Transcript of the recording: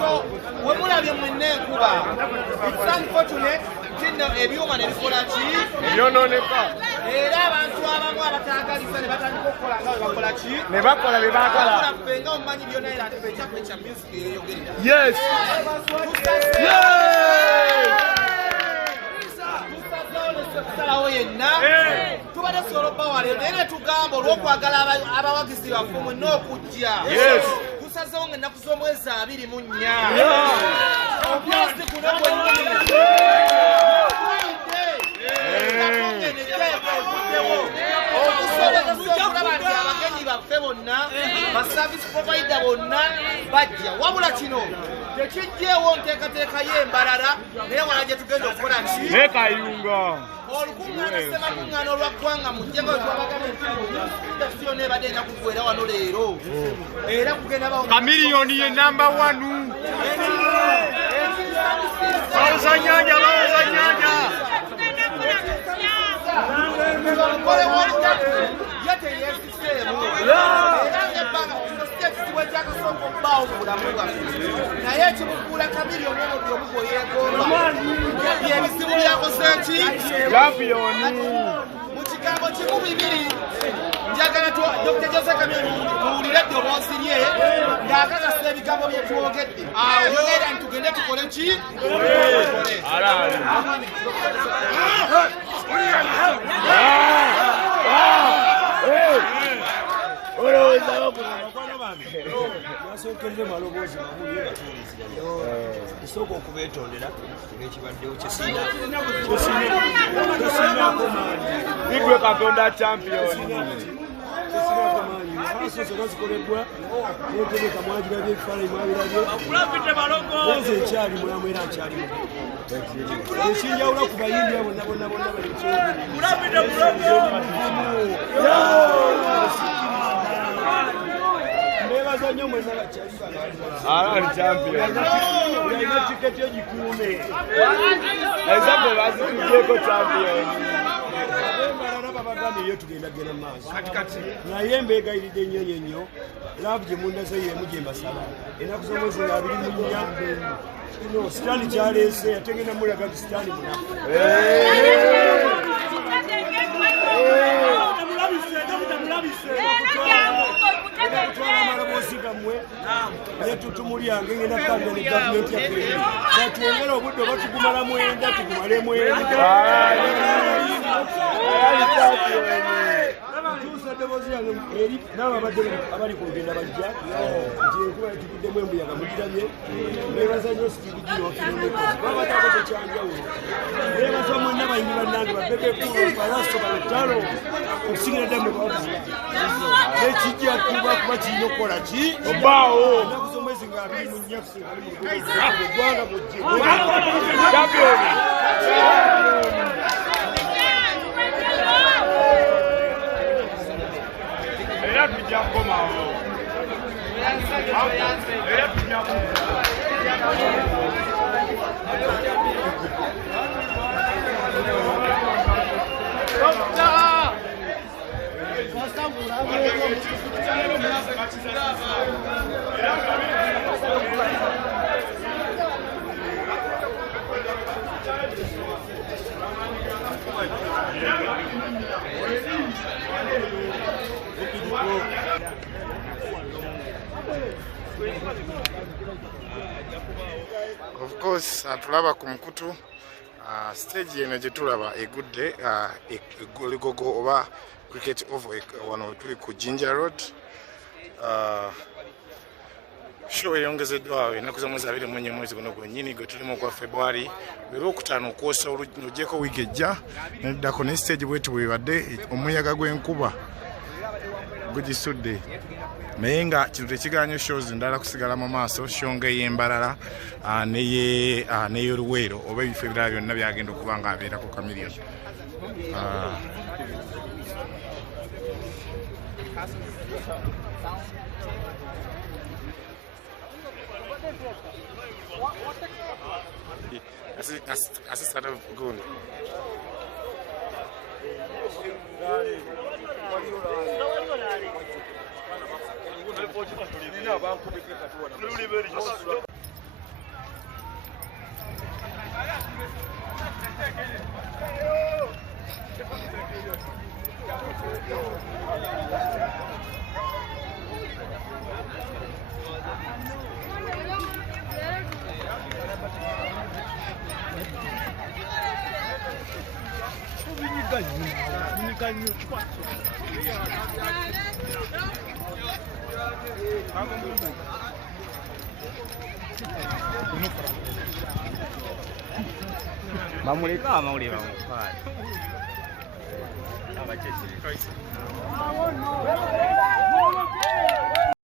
So, when we have him in Cuba, it's unfortunate. Ebyuma ne bikola ki? Byononeka. Era abantu abamu abataagalisa ne batandika okukola nga bwe bakola ki? Ne bakola bye baagala. Ffe nga omumanyi byonna era ekyaffe kya music eyogerera. Yes. Tusalawo yenna tubadde solo power naye ne tugamba olw'okwagala abawagizi baffe mwenna okujja. Tusazeewo ng'ennaku z'omwezi 24. Obwezi guno okulaba nti abagenyi baffe bonna baservice provider bonna bajja wabula kino tekijjeewo nteekateeka y'embalala naye wala gye tugenda okukola ki nekayunga olukuŋŋaana ssemakuŋŋaana olwaggwanga mujjenga wetwabagamba indasitiri nebadde enda kuggwera wano leero era kugenda bawo kamiliyoni ye namba 1 bawuzanyanja naye ekimukuula kamiliyoni ono byomugo yeegomba byebizibu byakozeeki mu kigambo kimu bibiri njagala Dr. Jose Kamyoni tuwulire eddoboozi lye ng'akakasa ebigambo bye twogedde awo era ntugende tukole ki Yasokedde maloboozi esooka okubeetondera ng'ekibaddewo igwe Katonda champion zikoleddwa netegeka mwagirabye ebifaananyi mwabirabye ekyali mulamu era nkyalimu ekinjawula ku bayimbi bonna bonna mbebaza nnyo mwenna bakyalina tiketi egikuume ezabwe bazitubyeko champion nabagambye yo tugenda genda mu maaso naye mbeegayiridde ennyo laavu gye mundaze yemu gye mbasaba ennaku z'omwezi nga 24 sitaani kyaleese yategenda mulaga nti sitaani munafu kutwala amaloboozi gammwe netutumulyange ngenda kukabira ne gavumenti yaffe batwongera obudde oba tugumala mwenda tugumale mwenda ntuusa eddoboozi yange eri naabo abadde abali ku lugenda bajja nti enkuba yatuguddemu embuyaga mugirabye nebaza nnyo sitiidi gino wafinomikozi babatako tekyanjawulo nebaza mwonna bayimbi bannange babebekulu balaso balutalo okusingira ddala mu babuzi nekijja kuba kirina okukola ki obaawo ennaku z'omwezi nga 24 kusingali mu eggwanga mujje era tujja kukomawo era tujja Of course, tulaba ku mukutu stage yeno gye tulaba egudde Gogo oba cricket over wano tuli ku Jinja Road. Show eyongezeddwawo ennaku z'omwezi 24 mwezi guno gwennyini gwe tulimu gwa February Lwokutaano okwosa olugyeko wiiki ejja neddako ne stage bwetu bwebadde omuyaga gw'enkuba gugisudde naye nga kino tekiganya shows ndala kusigala mu maaso show ng'ey'embalala n'ey'oluweero oba ebifo ebirala byonna byagenda okuba nga abeera ku Chameleon. As start of going. Mamuleka amawulire bamutwale abakyekirezo